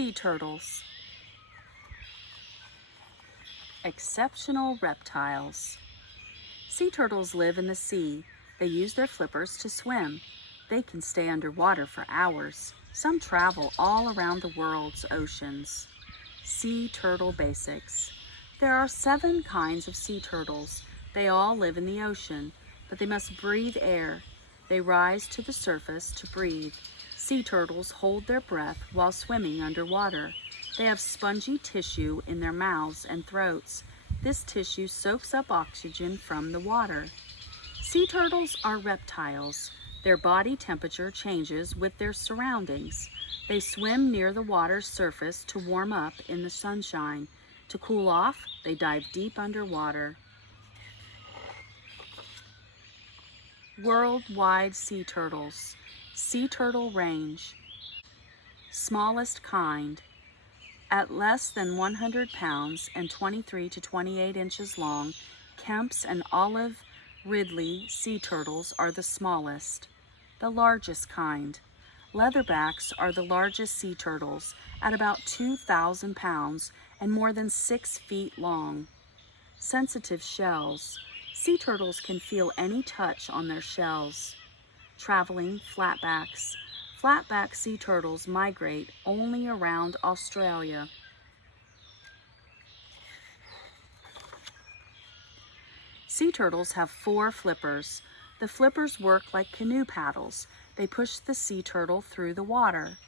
Sea turtles. Exceptional reptiles. Sea turtles live in the sea. They use their flippers to swim. They can stay underwater for hours. Some travel all around the world's oceans. Sea turtle basics. There are 7 kinds of sea turtles. They all live in the ocean, but they must breathe air. They rise to the surface to breathe. Sea turtles hold their breath while swimming underwater. They have spongy tissue in their mouths and throats. This tissue soaks up oxygen from the water. Sea turtles are reptiles. Their body temperature changes with their surroundings. They swim near the water's surface to warm up in the sunshine. To cool off, they dive deep underwater. Worldwide sea turtles. Sea turtle range. Smallest kind. At less than 100 pounds and 23 to 28 inches long, Kemp's and Olive Ridley sea turtles are the smallest. The largest kind. Leatherbacks are the largest sea turtles at about 2,000 pounds and more than 6 feet long. Sensitive shells. Sea turtles can feel any touch on their shells. Traveling flatbacks. Flatback sea turtles migrate only around Australia. Sea turtles have 4 flippers. The flippers work like canoe paddles. They push the sea turtle through the water.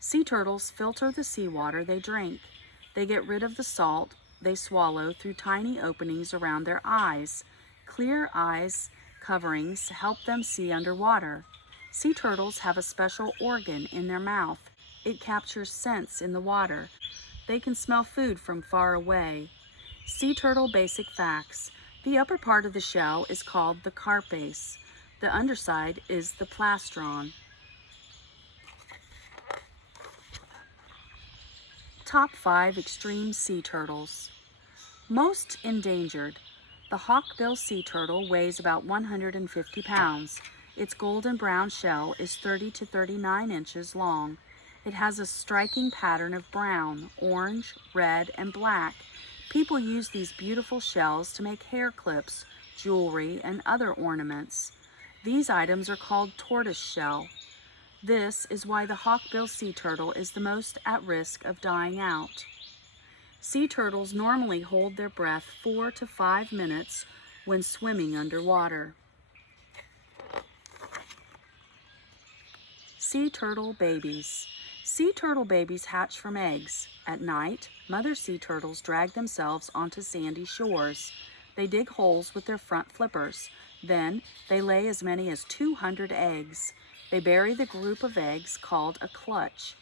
Sea turtles filter the seawater they drink. They get rid of the salt they swallow through tiny openings around their eyes. Clear eyes coverings help them see underwater. Sea turtles have a special organ in their mouth. It captures scents in the water. They can smell food from far away. Sea turtle basic facts. The upper part of the shell is called the carapace. The underside is the plastron. Top 5 extreme sea turtles. Most endangered. The hawkbill sea turtle weighs about 150 pounds. Its golden brown shell is 30 to 39 inches long. It has a striking pattern of brown, orange, red, and black. People use these beautiful shells to make hair clips, jewelry, and other ornaments. These items are called tortoise shell. This is why the hawkbill sea turtle is the most at risk of dying out. Sea turtles normally hold their breath 4 to 5 minutes when swimming underwater. Sea turtle babies. Sea turtle babies hatch from eggs. At night, mother sea turtles drag themselves onto sandy shores. They dig holes with their front flippers. Then, they lay as many as 200 eggs. They bury the group of eggs called a clutch.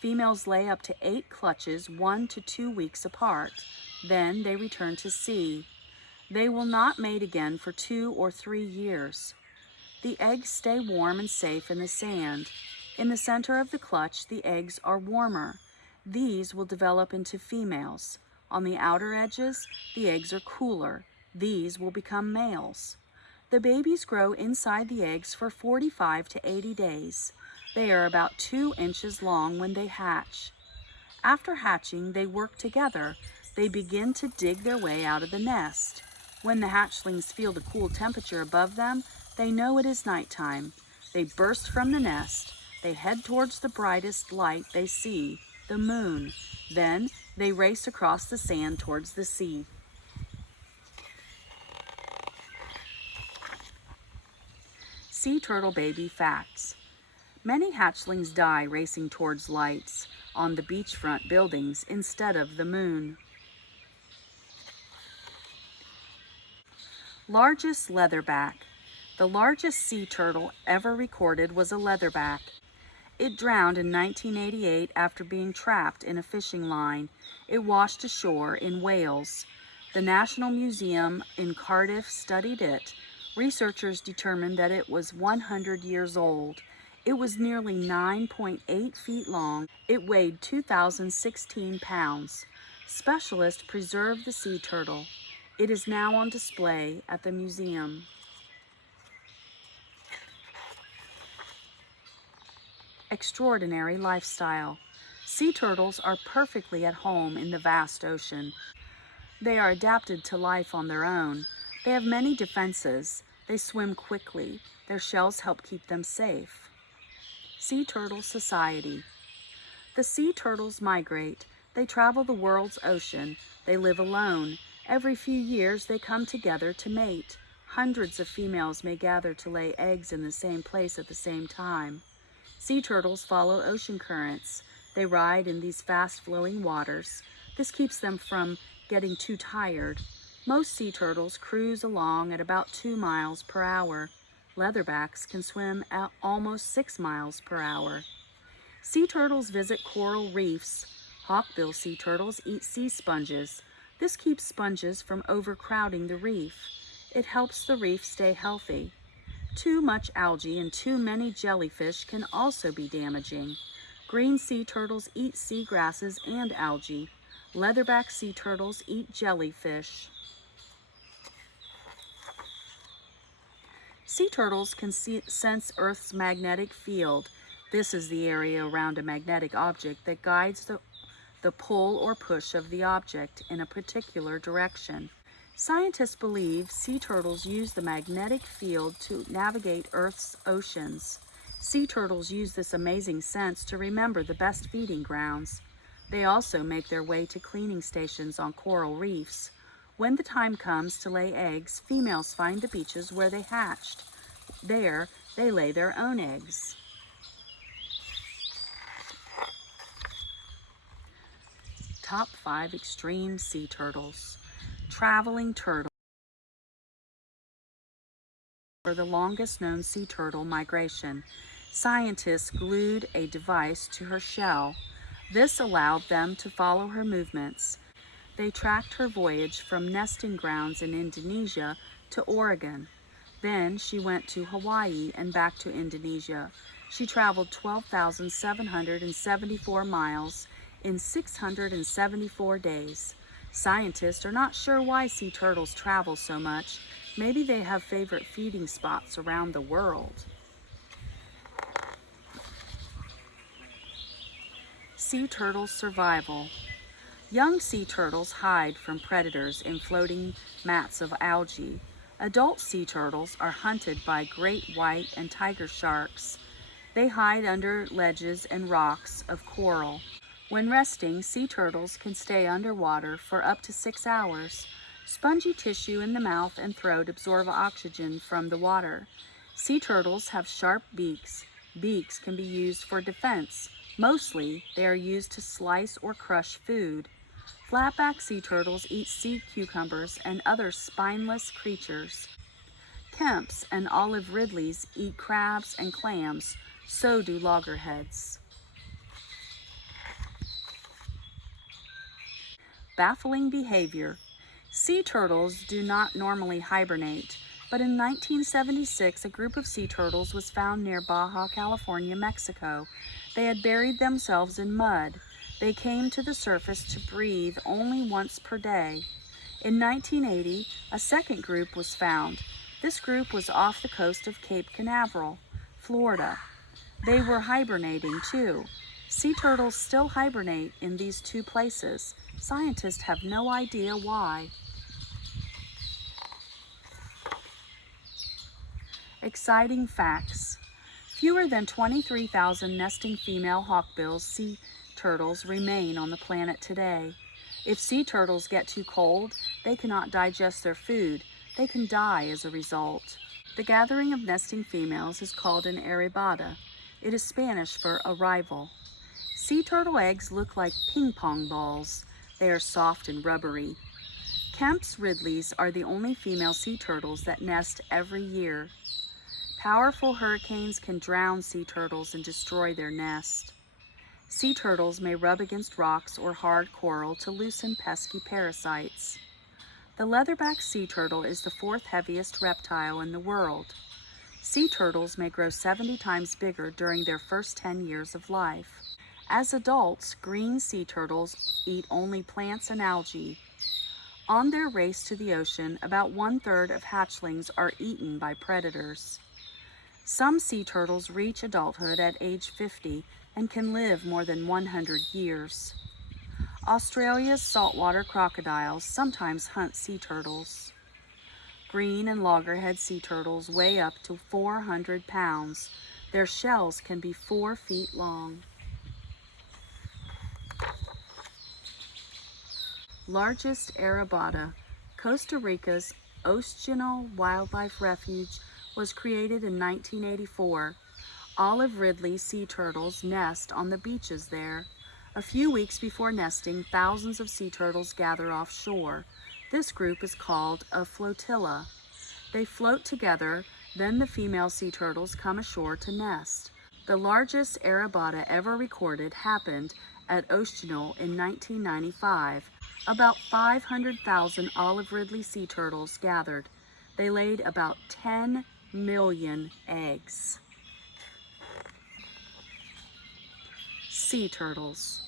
Females lay up to 8 clutches 1 to 2 weeks apart. Then they return to sea. They will not mate again for 2 or 3 years. The eggs stay warm and safe in the sand. In the center of the clutch, the eggs are warmer. These will develop into females. On the outer edges, the eggs are cooler. These will become males. The babies grow inside the eggs for 45 to 80 days. They are about 2 inches long when they hatch. After hatching, they work together. They begin to dig their way out of the nest. When the hatchlings feel the cool temperature above them, they know it is nighttime. They burst from the nest. They head towards the brightest light they see, the moon. Then they race across the sand towards the sea. Sea turtle baby facts. Many hatchlings die racing towards lights on the beachfront buildings instead of the moon. Largest leatherback. The largest sea turtle ever recorded was a leatherback. It drowned in 1988 after being trapped in a fishing line. It washed ashore in Wales. The National Museum in Cardiff studied it. Researchers determined that it was 100 years old. It was nearly 9.8 feet long. It weighed 2,016 pounds. Specialists preserved the sea turtle. It is now on display at the museum. Extraordinary lifestyle. Sea turtles are perfectly at home in the vast ocean. They are adapted to life on their own. They have many defenses. They swim quickly. Their shells help keep them safe. Sea Turtle Society. The sea turtles migrate. They travel the world's ocean. They live alone. Every few years they come together to mate. Hundreds of females may gather to lay eggs in the same place at the same time. Sea turtles follow ocean currents. They ride in these fast-flowing waters. This keeps them from getting too tired. Most sea turtles cruise along at about 2 miles per hour. Leatherbacks can swim at almost 6 miles per hour. Sea turtles visit coral reefs. Hawkbill sea turtles eat sea sponges. This keeps sponges from overcrowding the reef. It helps the reef stay healthy. Too much algae and too many jellyfish can also be damaging. Green sea turtles eat sea grasses and algae. Leatherback sea turtles eat jellyfish. Sea turtles can sense Earth's magnetic field. This is the area around a magnetic object that guides the pull or push of the object in a particular direction. Scientists believe sea turtles use the magnetic field to navigate Earth's oceans. Sea turtles use this amazing sense to remember the best feeding grounds. They also make their way to cleaning stations on coral reefs. When the time comes to lay eggs, females find the beaches where they hatched. There, they lay their own eggs. Top 5 extreme sea turtles. Traveling turtle for the longest known sea turtle migration. Scientists glued a device to her shell. This allowed them to follow her movements. They tracked her voyage from nesting grounds in Indonesia to Oregon. Then she went to Hawaii and back to Indonesia. She traveled 12,774 miles in 674 days. Scientists are not sure why sea turtles travel so much. Maybe they have favorite feeding spots around the world. Sea turtle survival. Young sea turtles hide from predators in floating mats of algae. Adult sea turtles are hunted by great white and tiger sharks. They hide under ledges and rocks of coral. When resting, sea turtles can stay underwater for up to 6 hours. Spongy tissue in the mouth and throat absorb oxygen from the water. Sea turtles have sharp beaks. Beaks can be used for defense. Mostly, they are used to slice or crush food. Flatback sea turtles eat sea cucumbers and other spineless creatures. Kemps and olive ridleys eat crabs and clams. So do loggerheads. Baffling behavior. Sea turtles do not normally hibernate, but in 1976 a group of sea turtles was found near Baja California, Mexico. They had buried themselves in mud. They came to the surface to breathe only once per day. In 1980, a second group was found. This group was off the coast of Cape Canaveral, Florida. They were hibernating too. Sea turtles still hibernate in these two places. Scientists have no idea why. Exciting facts. Fewer than 23,000 nesting female hawkbill sea turtles remain on the planet today. If sea turtles get too cold, they cannot digest their food. They can die as a result. The gathering of nesting females is called an arrabada. It is Spanish for arrival. Sea turtle eggs look like ping pong balls. They are soft and rubbery. Kemp's ridleys are the only female sea turtles that nest every year. Powerful hurricanes can drown sea turtles and destroy their nest. Sea turtles may rub against rocks or hard coral to loosen pesky parasites. The leatherback sea turtle is the 4th heaviest reptile in the world. Sea turtles may grow 70 times bigger during their first 10 years of life. As adults, green sea turtles eat only plants and algae. On their race to the ocean, about 1/3 of hatchlings are eaten by predators. Some sea turtles reach adulthood at age 50 and can live more than 100 years. Australia's saltwater crocodiles sometimes hunt sea turtles. Green and loggerhead sea turtles weigh up to 400 pounds. Their shells can be 4 feet long. Largest Arabata. Costa Rica's Oceanal Wildlife Refuge was created in 1984. Olive Ridley sea turtles nest on the beaches there. A few weeks before nesting, thousands of sea turtles gather offshore. This group is called a flotilla. They float together, then the female sea turtles come ashore to nest. The largest Arabata ever recorded happened at Oceanal in 1995. About 500,000 olive ridley sea turtles gathered. They laid about 10 million eggs. Sea turtles.